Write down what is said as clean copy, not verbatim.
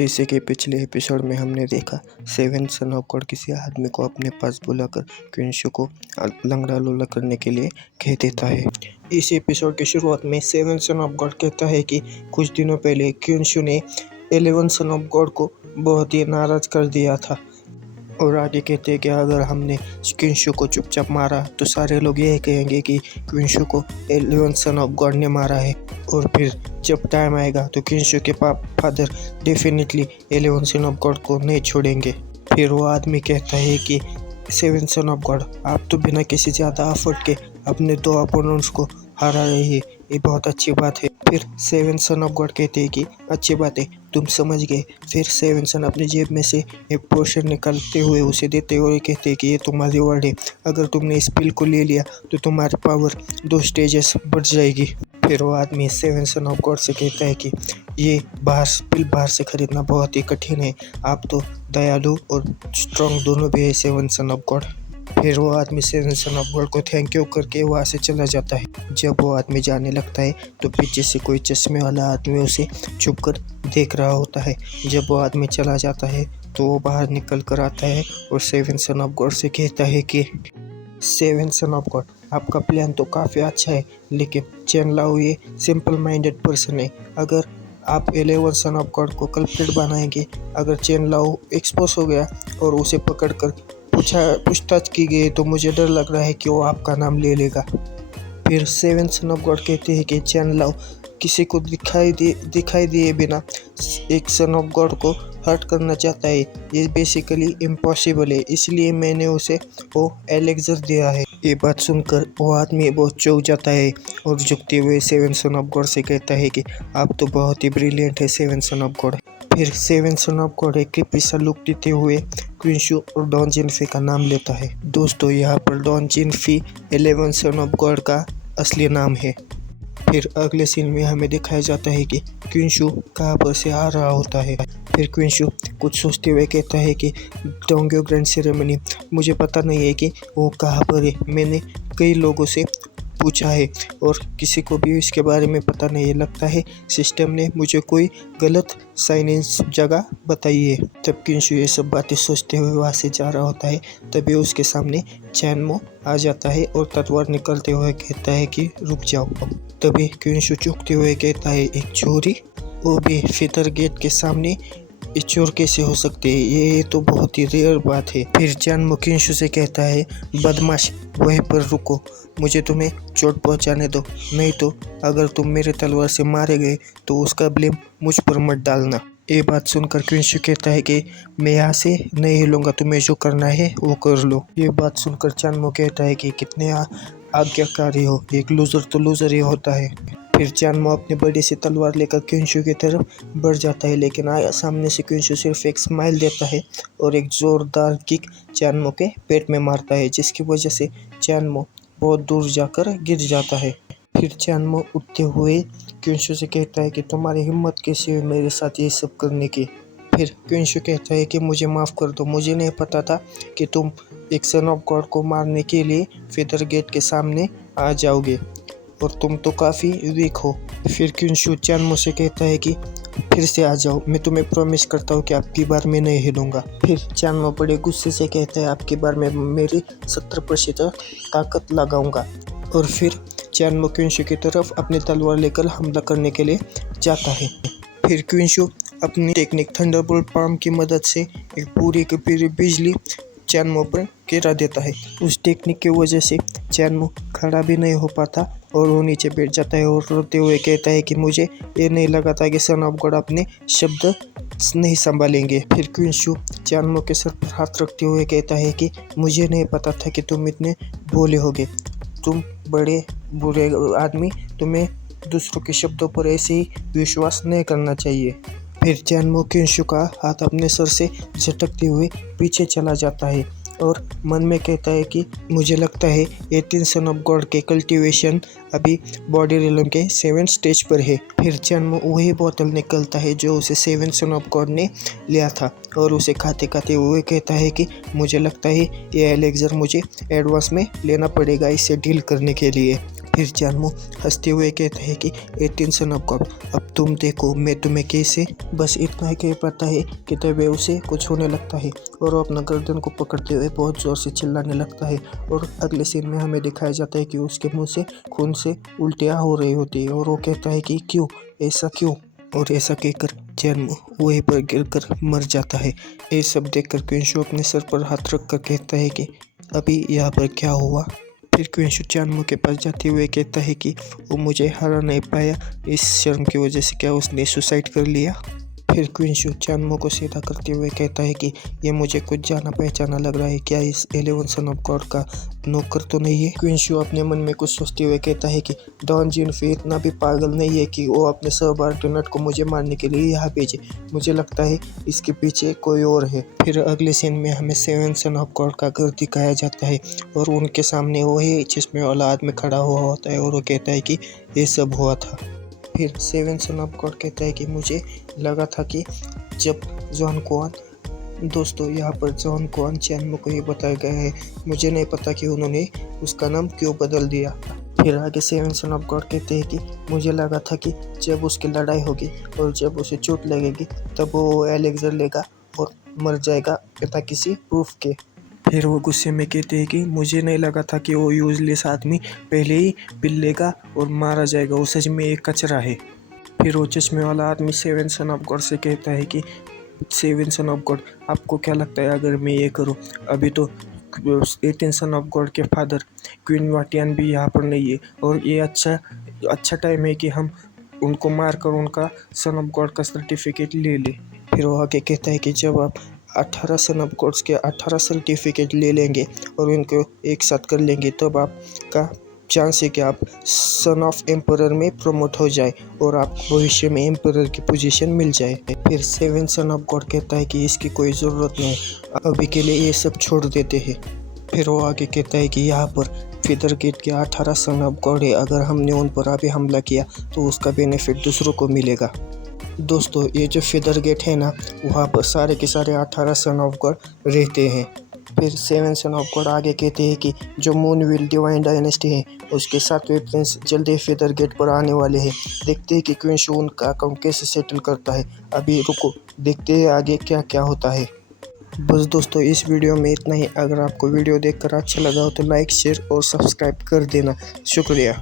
जैसे कि पिछले एपिसोड में हमने देखा, सेवन सन ऑफ गॉड किसी आदमी को अपने पास बुलाकर क्विंशु को लंगड़ा लूला करने के लिए कह देता है। इस एपिसोड की शुरुआत में सेवन सन ऑफ गॉड कहता है कि कुछ दिनों पहले क्विंशु ने 11 सन ऑफ गॉड को बहुत ही नाराज कर दिया था और आगे कहते हैं कि अगर हमने क्विंशु को चुपचाप मारा तो सारे लोग यही कहेंगे कि क्विंशु को 11 सन ऑफ गॉड ने मारा है, और फिर जब टाइम आएगा तो क्विंशु के father definitely 11 son of God को नहीं छोड़ेंगे। फिर वो आदमी कहता है कि 7 सन ऑफ गॉड, आप तो बिना किसी ज़्यादा एफर्ट के अपने 2 अपोनेंट्स को हरा रहे हैं, ये बहुत अच्छी बात है। फिर 7 सन ऑफ गॉड कहते हैं कि अच्छी बात है, तुम समझ गए। फिर 7 सन अपनी जेब में से एक पोर्शन निकालते हुए उसे देते हुए कहते हैं कि ये तुम्हारी रिवॉर्ड है, अगर तुमने इस पिल को ले लिया तो तुम्हारी पावर 2 स्टेजेस बढ़ जाएगी। फिर वो आदमी 7 सन ऑफ गॉड से कहता है कि ये पिल बाहर से खरीदना बहुत ही कठिन है, आप तो दयालु और स्ट्रॉन्ग दोनों भी है 7 सन ऑफ गॉड। फिर वो आदमी 7 सन ऑफ गॉड को थैंक यू करके वहाँ से चला जाता है। जब वो आदमी जाने लगता है तो पीछे से कोई चश्मे वाला आदमी उसे छुप कर देख रहा होता है। जब वो आदमी चला जाता है तो वो बाहर निकल कर आता है और 7 सन ऑफ गॉड से कहता है कि 7 सन ऑफ गॉड, आपका प्लान तो काफ़ी अच्छा है, लेकिन चेन लाओ ये सिंपल माइंडेड पर्सन है। अगर आप 11 सन ऑफ गॉड को कल्प्रिट बनाएंगे, अगर चेन लाओ एक्सपोज हो गया और उसे पकड़कर पूछताछ की गई तो मुझे डर लग रहा है कि वो आपका नाम ले लेगा। फिर 7 सन ऑफ गॉड कहते हैं कि चैन लाओ किसी को दिखाई दिए बिना एक सन ऑफ गॉड को हर्ट करना चाहता है, ये बेसिकली इम्पॉसिबल है, इसलिए मैंने उसे वो एलेक्जर दिया है। ये बात सुनकर वो आदमी बहुत चौंक जाता है और झुकते हुए 7 सन ऑफ गॉड से कहता है कि आप तो बहुत ही ब्रिलियंट है 7 सन ऑफ गॉड। फिर 7 सन ऑफ गॉड एक क्रीपी सा लुक देते हुए क्विंशु और डॉन जिनफी का नाम लेता है। दोस्तों, यहाँ पर डॉन जिनफी 11 सन ऑफ गॉड का असली नाम है। फिर अगले सीन में हमें दिखाया जाता है कि क्विंशु कहाँ पर से आ रहा होता है। फिर क्विंशु कुछ सोचते हुए कहता है कि डोंगो ग्रैंड सेरेमनी, मुझे पता नहीं है कि वो कहाँ पर है, मैंने कई लोगों से पूछा है और किसी को भी इसके बारे में पता नहीं है, लगता है सिस्टम ने मुझे कोई गलत साइनेंस जगह बताई है। तब क्विंशु ये सब बातें सोचते हुए वहाँ से जा रहा होता है, तभी उसके सामने चैनमो आ जाता है और तलवार निकलते हुए कहता है कि रुक जाओ। तभी क्विंशु चूकते हुए कहता है एक चोरी, वो भी फितर गेट के सामने, ये चोर कैसे हो सकते हैं, ये तो बहुत ही रेयर बात है। फिर चैनमो क्विंशु से कहता है बदमाश वहीं पर रुको, मुझे तुम्हें चोट पहुंचाने दो, नहीं तो अगर तुम मेरे तलवार से मारे गए तो उसका ब्लेम मुझ पर मत डालना। ये बात सुनकर क्विंशु कहता है कि मैं यहाँ से नहीं हिलूंगा, तुम्हें जो करना है वो कर लो। ये बात सुनकर चैनमो कहता है कि कितने आज्ञाकारी हो, एक लूजर तो लूजर ही होता है। फिर चैनमो अपनी बड़ी सी तलवार लेकर क्विंशु की तरफ बढ़ जाता है, लेकिन सामने से क्विंशु सिर्फ एक स्माइल देता है और एक जोरदार किक चैनमो के पेट में मारता है, जिसकी वजह से चैनमो बहुत दूर जाकर गिर जाता है। फिर चैनमो उठते हुए क्विंशु से कहता है कि तुम्हारी हिम्मत कैसी हुई मेरे साथ ये सब करने की। फिर क्विंशु कहता है कि मुझे माफ़ कर दो, मुझे नहीं पता था कि तुम एक सन ऑफ गॉड को मारने के लिए फिदर गेट के सामने आ जाओगे और तुम तो काफ़ी वीक हो। फिर क्विंशु चैनमो से कहता है कि फिर से आ जाओ, मैं तुम्हें प्रॉमिस करता हूँ कि आपकी बार मैं नहीं हिलूंगा। फिर चैनमो बड़े गुस्से से कहता है आपकी बार मैं मेरी 70% ताकत लगाऊंगा, और फिर चैनमो क्विंशु की तरफ अपनी तलवार लेकर हमला करने के लिए जाता है। फिर क्विंशु अपनी टेक्निक थंडरबोल्ट पाम की मदद से एक पूरी की पूरी बिजली चैनमो पर गिरा देता है। उस टेक्निक की वजह से चैनमो खड़ा भी नहीं हो पाता और वो नीचे बैठ जाता है और रोते हुए कहता है कि मुझे ये नहीं लगा था कि सन ऑफ गॉड अपने शब्द नहीं संभालेंगे। फिर क्विंशु चैनमो के सर पर हाथ रखते हुए कहता है कि मुझे नहीं पता था कि तुम इतने भोले होगे, तुम बड़े बुरे आदमी, तुम्हें दूसरों के शब्दों पर ऐसे ही विश्वास नहीं करना चाहिए। फिर चैनमो क्विंशु का हाथ अपने सर से झटकते हुए पीछे चला जाता है और मन में कहता है कि मुझे लगता है 18 सन ऑफ गॉड के कल्टीवेशन अभी बॉडी रिलम के 7 स्टेज पर है। फिर चैनमो वही बोतल निकलता है जो उसे 7 सन ऑफ गॉड ने लिया था और उसे खाते खाते हुए कहता है कि मुझे लगता है ये एलेक्जर मुझे एडवांस में लेना पड़ेगा इससे डील करने के लिए। फिर जानमू हंसते हुए कहता है कि 18 सन ऑफ गॉड, अब तुम देखो मैं तुम्हें कैसे। बस इतना ही कह पाता है कि तभी उसे कुछ होने लगता है और वो अपना गर्दन को पकड़ते हुए बहुत जोर से चिल्लाने लगता है। और अगले सीन में हमें दिखाया जाता है कि उसके मुंह से खून से उल्टियाँ हो रही होती है और वो कहता है कि क्यों, ऐसा क्यों। और ऐसा कहकर जानमू वहीं पर गिरकर मर जाता है। ये सब देखकर क्विंशु अपने सर पर हाथ रखकर कहता है कि अभी यहाँ पर क्या हुआ। फिर क्विंशु जानमू के पास जाते हुए कहता है कि वो मुझे हरा नहीं पाया, इस शर्म की वजह से क्या उसने सुसाइड कर लिया। फिर क्विंशु जानमू को सीधा करते हुए कहता है कि ये मुझे कुछ जाना पहचाना लग रहा है, क्या इस 11 सन ऑफ गॉड का नौकर तो नहीं है। क्विंशु अपने मन में कुछ सोचते हुए कहता है कि डॉन जिनफी इतना भी पागल नहीं है कि वो अपने सबऑर्डिनेट को मुझे मारने के लिए यहाँ भेजे। मुझे लगता है इसके पीछे कोई और है। फिर अगले सीन में हमें 7 सन ऑफ गॉड का घर दिखाया जाता है और उनके सामने वही चश्मे वाला आदमी खड़ा हुआ होता है और वो कहता है कि ये सब हुआ था। फिर 7 सन ऑफ गॉड कहता है कि मुझे लगा था कि जब जॉन क्वान, दोस्तों यहाँ पर जॉन क्वान जानमू को ये बताया गया है, मुझे नहीं पता कि उन्होंने उसका नाम क्यों बदल दिया। फिर आगे 7 सन ऑफ गॉड कहते हैं कि मुझे लगा था कि जब उसकी लड़ाई होगी और जब उसे चोट लगेगी तब वो एलेक्सर लेगा और मर जाएगा बिना किसी प्रूफ के। फिर वो गुस्से में कहते हैं कि मुझे नहीं लगा था कि वो यूजलेस आदमी पहले ही पिल लेगा और मारा जाएगा, वो सच में एक कचरा है। फिर वो चश्मे वाला आदमी 7 सन ऑफ गॉड से कहता है कि 7 सन ऑफ गॉड, आपको क्या लगता है अगर मैं ये करूं? अभी तो 18 सन ऑफ गॉड के फादर क्वीन वाटियन भी यहाँ पर नहीं है और ये अच्छा टाइम है कि हम उनको मारकर उनका सन ऑफ गॉड का सर्टिफिकेट ले लें। फिर वो आगे कहता है कि जब आप 18 सन ऑफ गॉड्स के 18 सर्टिफिकेट ले लेंगे और उनको एक साथ कर लेंगे तब आपका चांस है कि आप सन ऑफ एम्परर में प्रमोट हो जाए और आप भविष्य में एम्परर की पोजीशन मिल जाए। फिर 7 सन ऑफ गॉड कहता है कि इसकी कोई ज़रूरत नहीं, अभी के लिए ये सब छोड़ देते हैं। फिर वो आगे कहता है कि यहाँ पर फिदर गेट के 18 सन ऑफ गॉड है, अगर हमने उन पर अभी हमला किया तो उसका बेनिफिट दूसरों को मिलेगा। दोस्तों ये जो फिदर गेट है ना, वहाँ पर सारे के सारे 18 सन ऑफ गॉड रहते हैं। फिर 7 सन ऑफ गॉड आगे कहते हैं कि जो मूनविल डिवाइन डायनेस्टी है उसके 7वें प्रिंस जल्दी फिदर गेट पर आने वाले हैं। देखते हैं कि क्विंशु उनका अकाउंट कैसे सेटल करता है। अभी रुको, देखते हैं आगे क्या क्या होता है। बस दोस्तों इस वीडियो में इतना ही। अगर आपको वीडियो देखकर अच्छा लगा हो तो लाइक, शेयर और सब्सक्राइब कर देना। शुक्रिया।